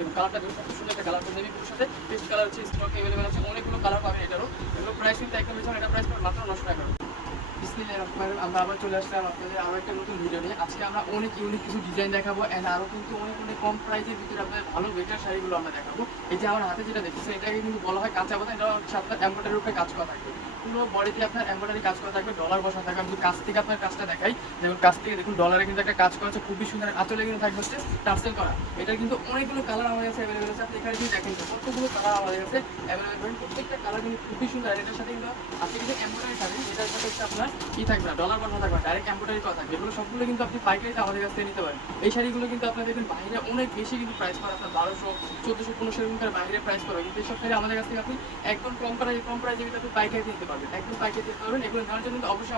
দেখুন কালারটা দেখুন কত সুন্দর একটা কালার, নেভি ব্লুর সাথে পেস্ট কালার হচ্ছে, স্টক अवेलेबल আছে, অনেকগুলো কালার পাবেন এটারও। এগুলো প্রাইস কিন্তু একদম রিজনেবল, এটা প্রাইস মাত্র 900 টাকা। বিসমিল্লাহির রহমানির রহিম, আমরা আবার চলে আসলাম আপনাদের আরও একটা নতুন ভিডিও নিয়ে। আজকে আমরা অনেক ইউনিক কিছু ডিজাইন দেখাবো এন্ড আরও কিন্তু অনেক কম প্রাইসের ভিতরে আপনাদের ভালো বেটার শাড়িগুলো আমরা দেখাবো। এই যে আমার হাতে যেটা দেখতেছেন এটাকে কিন্তু বলা হয় কাঁচা বাঁধা, এটা হচ্ছে আপনার এমব্রয়ডারির উপরে কাজ করা থাকবে, পুরো বডিতে আপনার এমব্রয়ডারি কাজ করা থাকবে, ডলার বসা থাকবে। আমি কাছ থেকে আপনার কাজটা দেখাই, যেমন কাছ থেকে দেখুন ডলারে কিন্তু একটা কাজ করা আছে, খুবই সুন্দর। আঁচলে কিন্তু থাকবে হচ্ছে টার্সেল করা। এটা কিন্তু অনেকগুলো কালার আমাদের কাছে অ্যাভেলেবেল আছে, আপনি এখানে কিন্তু দেখেন কতগুলো কালার আমাদের কাছে অ্যাভেলেবেল, প্রত্যেকটা কালার কিন্তু খুবই সুন্দর। এটার সাথে কিন্তু আপনি কিন্তু এমব্রয়ডারি থাকবে, এটার সাথে হচ্ছে আপনার কি থাকবে না ডলার বসা থাকবে, ডাইরেক্ট এমব্রয়ডারি করা থাকবে। এগুলো সবগুলো কিন্তু আপনি পাইকারিতে আমাদের কাছ থেকে নিতে পারেন। এই শাড়িগুলো কিন্তু আপনার দেখবেন বাইরে অনেক বেশি কিন্তু প্রাইস করা, আপনার 1200, 1400, 1500 এরকম বাইরে প্রাইস করা, কিন্তু এইসব শাড়ি আমাদের কাছ থেকে আপনি একদম কম প্রাইসে কিন্তু আপনি পাইকারিতে নিতে পারবেন, একদম পাইকারি দিতে পারবেন। এগুলো নেওয়ার জন্য অবশ্যই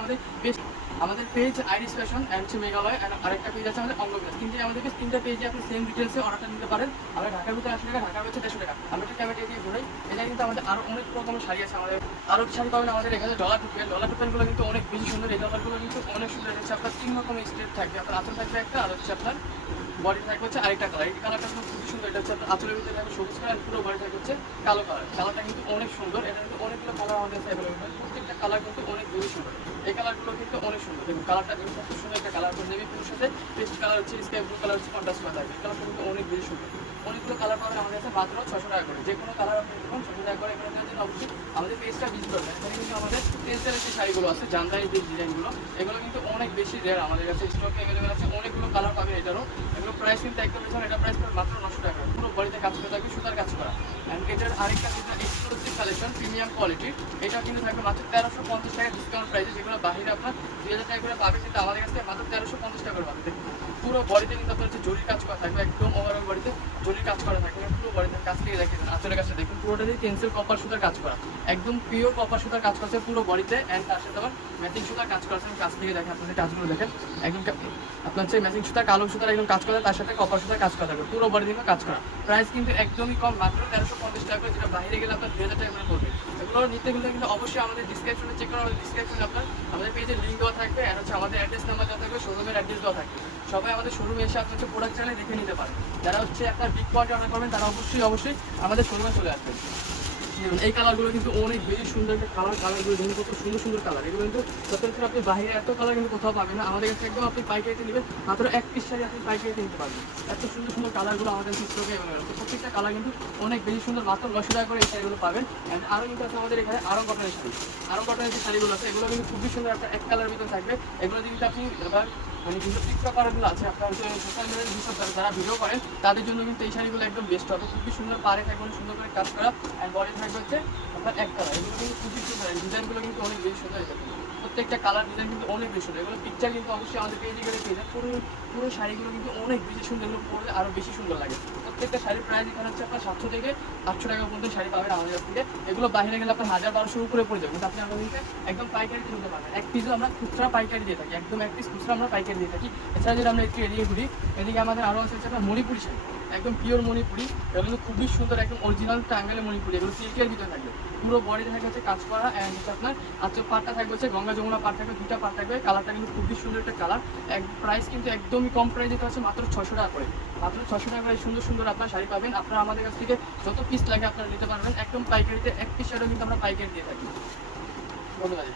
আমাদের page Irish fashion and Meghalaya, আরেকটা পেজ আছে আমাদের অঙ্গ পেজ, কিন্তু আমাদের পেজ তিনটা পেজে আপনি সেম ডিটেলসে অর্ডারটা নিতে পারেন। আমরা ঢাকার ভিতরে 80 টাকা, ঢাকার হচ্ছে 150 টাকা। আমি একটা ক্যামেরা দিয়ে ঘুরাই, এটা কিন্তু আমাদের আরও অনেক রকমের শাড়ি আছে। আমাদের আরও শাড়ি পাবেন আমাদের এখানে ডলার টুপেনগুলো কিন্তু অনেক বেশি সুন্দর, এই ডলারগুলো কিন্তু অনেক সুন্দর হচ্ছে। আপনার 3 রকমের স্টেপ থাকবে, আপনার আঁচল থাকবে একটা, আর হচ্ছে আপনার বডি থাকবে হচ্ছে আরেকটা কালার। এই কালারটা কিন্তু খুবই সুন্দর, এটা হচ্ছে আপনার আঁচলের ভিতরে থাকবে সবুজ কালার, পুরো বডি থাকবে হচ্ছে কালো কালার। কালারটা কিন্তু অনেক সুন্দর, এটা কিন্তু অনেকগুলো কালার আমাদের কাছে অ্যাভেলেবেল, প্রত্যেকটা কালার কিন্তু অনেক বেশি সুন্দর। এই কালারগুলো কিন্তু অনেক সুন্দর, দেখুন কালারটা দেখুন কত সুন্দর একটা কালার, নেভি ব্লুর সাথে পেস্ট কালার হচ্ছে, স্কাই ব্লু কালার হচ্ছে কন্ট্রাস্ট করা থাকবে। এই কালারটা কিন্তু অনেক বেশি সুন্দর। অনেকগুলো কালার পাবেন আমাদের কাছে মাত্র 600 টাকা করে, যে কোনো কালার আপনি দেখুন 600 টাকা করে। এখানে নেওয়ার জন্য অবশ্যই আমাদের পেজটা ভিজিট করবেন। এখানে কিন্তু আমাদের পেজের যে শাড়িগুলো আছে, জামদানি যে ডিজাইনগুলো, এগুলো কিন্তু অনেক বেশি রেয়ার, আমাদের কাছে স্টক অ্যাভেলেবেল আছে, অনেকগুলো কালার পাবেন এটারও। এগুলো প্রাইস কিন্তু একদম রিজনেবল, এটা প্রাইস মাত্র 900 টাকা, পুরো বডিতে কাজ করে থাকবে, সুতার কাজ করা। অ্যান্ড এটার আরেকটা যেটা এক্সক্লুসিভ কালেকশন প্রিমিয়াম কোয়ালিটির, এটা কিন্তু থাকবে মাত্র 1350 টাকা ডিসকাউন্ট প্রাইসে, যেগুলো বাইরে আপনার 2000 টাকা করে পাবেন, কিন্তু আমাদের কাছে মাত্র 1350 টাকা করে পাবেন। দেখুন পুরো বডিতে কিন্তু আপনার হচ্ছে জরির কাজ করা থাকবে, একদম ওভারঅল বডিতে জরির কাজ করা থাকবে, পুরো বডিতে কাছ থেকে দেখেন আঁচলের কাছে দেখুন পুরোটা দিয়ে টেন্সিল কপার সুতার কাজ করা, একদম পিওর কপার সুতার কাজ করছে পুরো বডিতে। অ্যান্ড তার সাথে আবার ম্যাচিং সুতার কাজ করা আছে, কাছ থেকে দেখেন আপনাদের কাজগুলো দেখেন, একদম আপনার হচ্ছে ম্যাচিং সুতার কালো সুতার একদম কাজ করা, তার সাথে কপার সুতার কাজ করা থাকবে, পুরো বডি কিন্তু কাজ করা। প্রাইস কিন্তু একদমই কম, মাত্র 1350 টাকা করে, যেটা বাইরে গেলে আপনার 2000 টাকা করে পড়বে। এগুলো নিতে গেলে কিন্তু অবশ্যই আমাদের ডিসক্রিপশনে চেক করা, আমাদের ডিসক্রিপশনে আপনার আমাদের পেজের লিঙ্ক দেওয়া থাকবে, আর হচ্ছে আমাদের অ্যাড্রেস নাম্বার দেওয়া থাকবে, শোরুমের অ্যাড্রেস দেওয়া থাকবে। সবাই আমাদের শোরুমে এসে আপনার হচ্ছে প্রোডাক্ট চাইলে দেখে নিতে পারেন। যারা হচ্ছে আপনার বিগ কোয়ান্টিটি অর্ডার করবেন তারা অবশ্যই আমাদের শোরুমে চলে আসবেন। এই কালারগুলো কিন্তু অনেক বেশি সুন্দর একটা কালারগুলো দেখুন কত সুন্দর সুন্দর কালার। এগুলো কিন্তু সচরাচর আপনি বাইরে এত কালার কিন্তু কোথাও পাবেন না, আমাদের কাছে একদম আপনি পাইকারিতে নেবেন, মাত্র 1 পিস শাড়ি আপনি পাইকারিতে নিতে পারবেন। এত সুন্দর সুন্দর কালারগুলো আমাদের স্টকে অ্যাভেলেবেল, প্রত্যেকটা কালার কিন্তু অনেক বেশি সুন্দর, মাত্র 900 টাকা করে এই শাড়িগুলো পাবেন। অ্যান্ড আরও কিন্তু আছে আমাদের এখানে আরও কটনের শাড়ি, আরও কটনের যে শাড়িগুলো আছে এগুলো কিন্তু খুবই সুন্দর একটা এক কালারের ভিতরে থাকবে। এগুলো কিন্তু আপনি মানে কিন্তু টিকটক করাগুলো আছে আপনার সোশ্যাল মিডিয়ার যেসব যারা ভিডিও করেন তাদের জন্য কিন্তু এই শাড়িগুলো একদম বেস্ট হবে, খুবই সুন্দর পাড়ে থাকবে, সুন্দর করে কাজ করা, অ্যান্ড বডি থাকবে হচ্ছে আপনার এক কালার। এগুলো কিন্তু খুবই সুন্দর, ডিজাইনগুলো কিন্তু অনেক বেশি সুন্দর হয়ে যাবে, প্রত্যেকটা কালার ডিজাইন কিন্তু অনেক বেশি সুন্দর। এগুলো পিকচার কিন্তু অবশ্যই আমাদের পেজে গেলে পেয়ে যায়, পুরো শাড়িগুলো কিন্তু অনেক বেশি সুন্দর, এগুলো পরলে আরও বেশি সুন্দর লাগে। প্রত্যেকটা শাড়ির প্রাইস এখানে হচ্ছে আপনার 700 থেকে 800 টাকা পর্যন্ত শাড়ি পাবেন আমাদের কাছ থেকে। এগুলো বাইরে গেলে আপনার 1000-1200 উপরে পড়ে যাবে, কিন্তু আপনি আমাদেরকে একদম পাইকারি কিনতে পারবেন। এক পিসও আমরা খুচরা পাইকারি দিয়ে থাকি, একদম এক পিস খুচরা আমরা পাইকারি দিয়ে থাকি। এছাড়া যদি আমরা একটু এদিকে ঘুরি, এদিকে আমাদের আরও আছে হচ্ছে আপনার মণিপুরি শাড়ি, একদম পিওর মণিপুরি, এগুলো কিন্তু খুবই সুন্দর, একদম অরিজিনাল টাঙ্গাইলের মণিপুরি। এগুলো সিল্কের ভিতরে থাকবে, পুরো বডিতে থাকবে হচ্ছে কাজ করা, অ্যান্ড হচ্ছে আপনার আচ্ছা পাটটা থাকবে হচ্ছে গঙ্গা যমুনা পাট থাকবে, 2টা পাট থাকবে। কালারটা কিন্তু খুবই সুন্দর একটা কালার, প্রাইস কিন্তু একদমই কম প্রাইসে আছে, মাত্র 600 টাকা করে, মাত্র 600 টাকা করে সুন্দর সুন্দর আপনার শাড়ি পাবেন। আপনারা আমাদের কাছ থেকে যত পিস লাগে আপনারা নিতে পারবেন, একদম পাইকারিতে, এক পিস শাড়িও কিন্তু আমরা পাইকারি দিয়ে থাকি। ধন্যবাদ।